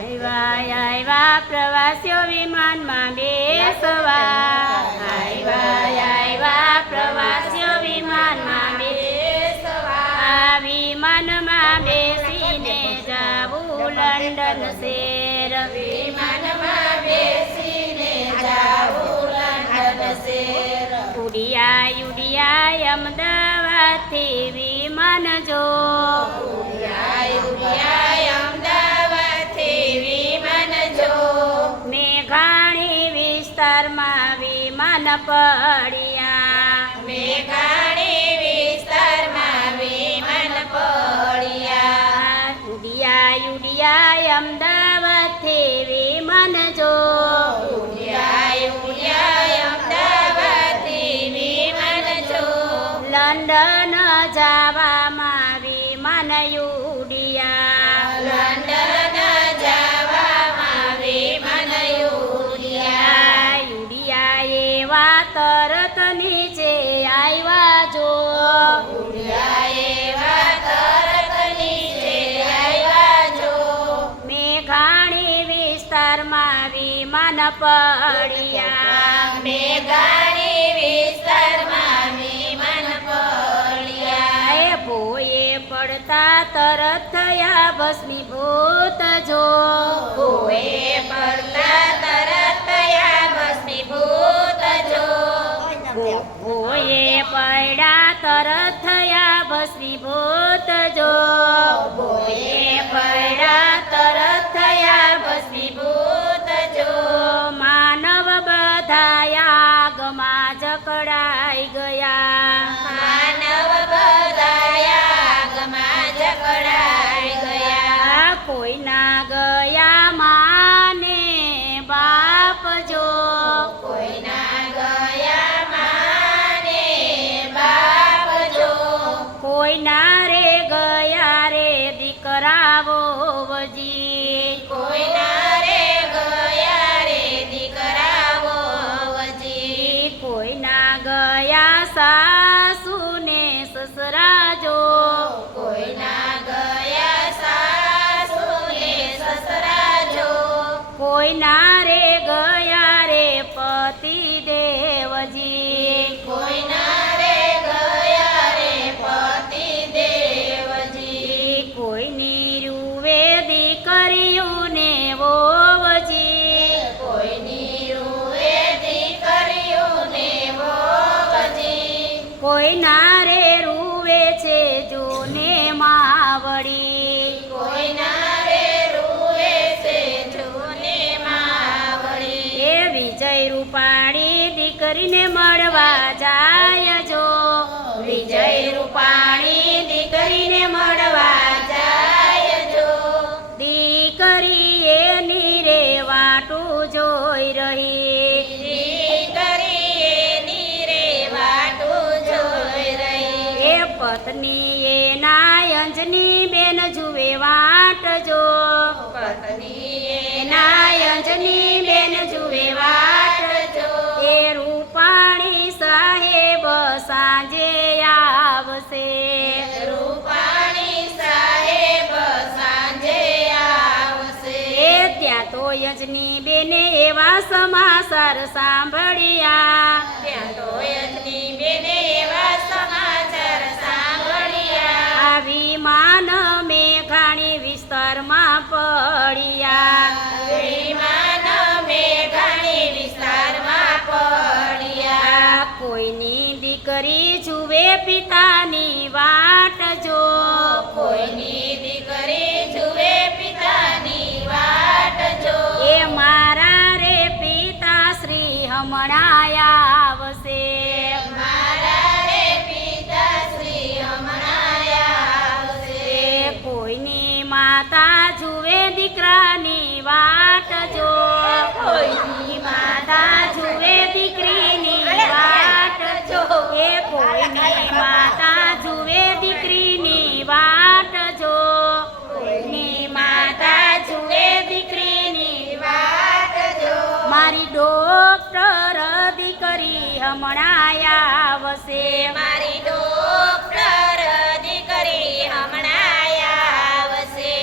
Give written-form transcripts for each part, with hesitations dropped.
આવ્યા પ્રવાસીઓ વિમાનમાં બેસવા, આવ્યા પ્રવાસીઓ વિમાનમાં બેસવા, વિમાનમાં બેસીને જાવું લંડન શહેર, વિમાનમાં બેસીને જાવું લંડન શહેર. ઉડિયા અમદાવાદથી વિમાન જો, મેઘાણી વિસ્તારમાં વિમાન પડ્યા, મેઘાણી વિસ્તારમાં વિમાન પડ્યા. ઉડિયા અમદાવાદથી વિમાન જો, અમદાવાદથી વિમાન જો. લંડન જવામાં વિમાન ઉડિયા, લંડન જવામાં વિમાન ઉડ્યા. એવા તરત નીચે આવ્યા જો, એવા તરત નીચે આવ્યા જો. મેઘાણી વિસ્તારમાં વિમાન પડ્યા, મેઘાણી વિસ્તારમાં વિમાન પડ્યા. એ ભોએ પડતા તરત થયા ભસ્મીભૂત જો, ભોએ પડતા તરત થયા ભસ્મીભૂત જો. ભોએ પડ્યા તરત થયા ભસ્મીભૂત જો, ભોએ પડ્યા તરત થયા ભસ્મીભૂત જો. માનવ બધા આગમાં જકડાઈ ગયા, માનવ બધા આગમાં જકડાઈ ગયા. કોઈના ગયા માને બાપ જો, કોઈના ગયા માને બાપ જો. કોઈના રે ગયા રે દીકરાવો વજી, કોઈના રે ગયા રે દીકરાઓ વજી. કોઈના ગયા સાસુ ને સસરા જો, કોઈના ગયા સાસુ ને સસરા જો. કોઈના રે ગયા રે પતિ દેવજી, કોઈના રે ગયા રે પતિ દેવજી. કોઈની રૂવે દીકરીઓને વોવજી, કોઈની રૂએ દીકરીઓને વોવજી. કોઈના રે રૂવે છે જોને માવડી, કોઈના રે રૂએ છે જોને માવડી. એ વિજય રૂપાણી દીકરીને મળવા જાય જો, વિજય રૂપાણી દીકરીને મળવા જાય જો. દીકરી એની રે વાટું જોઈ રહી, દીકરી એની રે વાટું જોઈ રહી. એ પત્ની એના અંજની બેન જુએ વાટ જો, પત્ની એના અંજની બેન જુએ વાટ જો. એ રૂપાણી સાહેબ સાંજે આવશે, રૂપાણી સાહેબ સાંજે આવશે. એ ત્યાં તો યજની બેને એવા સમાચાર સાંભળ્યા, ત્યાં તો યજની બેને એવા સમાચાર સાંભળ્યા. આ વિમાન મેઘાણી વિસ્તારમાં પડ્યા, વિમાન મેઘાણી વિસ્તારમાં પડ્યા. કોઈની દીકરી જુએ પિતાની વાટ જો, કોઈની દીકરી જુએ પિતાની વાટ જો. એ મારા રે પિતા શ્રી હમણાં આવશે, મારા રે પિતાશ્રી હમણાં આવશે. એ કોઈની માતા જુએ દીકરાની વાટ જો, કોઈની માતા જુએ દીકરીની વાટ જો, એ કોઈની માતા જુએ દીકરીની વાટ જો, કોઈની માતા જુએ દીકરીની વાટ જો. મારી ડોક્ટર દીકરી હમણાં આવશે, મારી ડોક્ટર દીકરી હમણાં આવશે.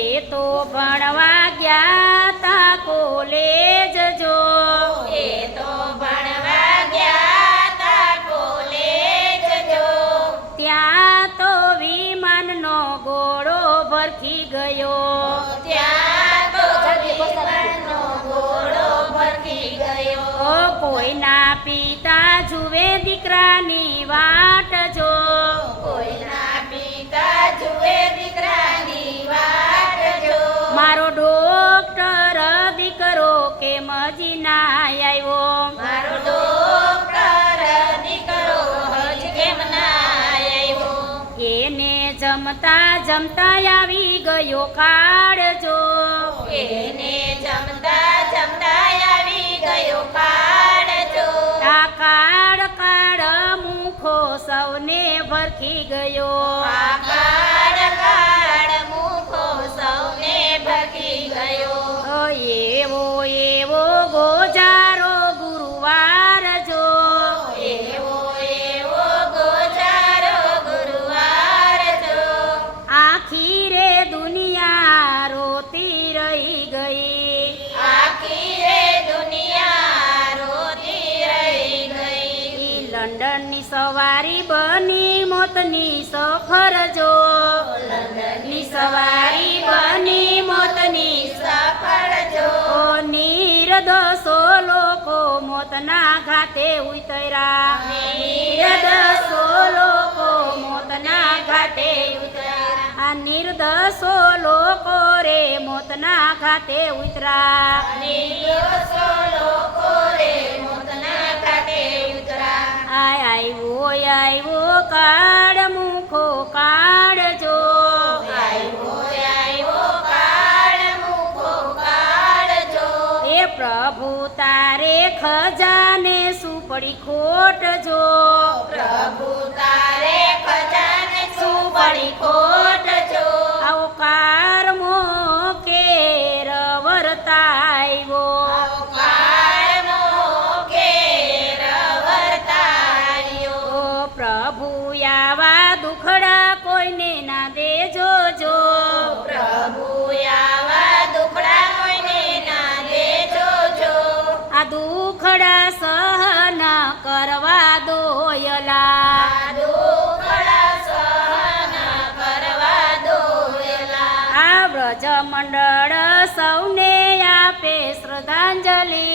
એ તો ભણવા ગયા તા કોલેજ જો એ તો ભણવા ગયા તા કોલેજ જો ત્યાં તો વિમાનનો ગોળો ભરખી ગયો ત્યાં તો વિમાનનો ઘોડો ભરખી ગયો કોઈના પિતા જુએ દીકરાની વાટ જો કોઈના પિતા જુએ દીકરાની વાટ જો મારો ડોક્ટર દીકરો કેમ હજી ના આવ્યો મારો ડોક્ટર દીકરો હજ કેમ ના આવ્યો એને જમતા જમતા આવી ગયો કાળજો એને જમતા જમતા આવી ગયો કાળજો આ કાળ કાળ મુખો સૌને ભરખી ગયો આ કાળ કાળ મુખો સૌને ભરખી ગયો એવો એવો ગોજારો ગુરુવાર જો એવો એવો ગોજારો ગુરુવાર જો આખી રે દુનિયા રોતી રહી ગઈ આખી રે દુનિયા રોતી રહી ગઈ ઈ લંડનની સવારી બની મોતની સફર જો લંડનની સવારી બની મોતની સફળ જો નિર્દોષો લોકો મોતના ઘાતે ઉતર્યા નિર્દોષો લોકો મોતના ઘાટે ઉતર્યા આ નિર્દોષો લોકો રે મોતના ઘાતે ઉતરા નિર્દોષો લોકો રે મોતના ઘાટે ઉતર્યા આવ્યો કાળ મુખો કાળજો આવ્યો કાળ મુખો કાળજો એ પ્રભુ તારે ખજાને સુપડી ખોટ જો પ્રભુ તારે ખજાને શું પડી ખોટ જો આવો કારમો કેર વર્તાવ્યો કાળનો ઘેર વર્તાયો ઓ પ્રભુ આવા દુખડા કોઈને ના દેજો જો પ્રભુ આવા દુખડા કોઈને ના દેજો જો આ દુખડા સહન કરવા દોયલા આ દુખડા સહન કરવા દોયલા આ વ્રજ મંડળ સૌને આપે શ્રદ્ધાંજલિ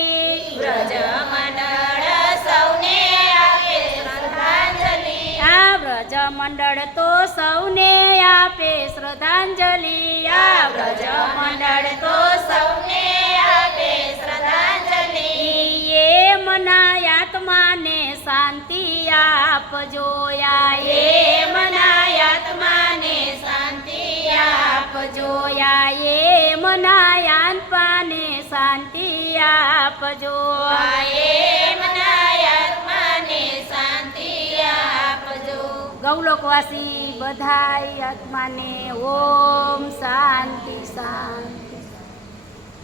વ્રજ મંડળ સૌને આપે શ્રદ્ધાંજલિ આ વ્રજ મંડળ તો સૌને આપે શ્રદ્ધાંજલિ આ વ્રજ મંડળ તો સૌને આપે શ્રદ્ધાંજલિ એ મના આત્માને શાંતિ આપજો એ મના આત્માને શાંતિ આપજો એ મના આત્માને શાંતિ આપજો આત્માને શાંતિ આપજો ગૌલોકવાસી બધાય આત્માને ઓમ શાંતિ શાંતિ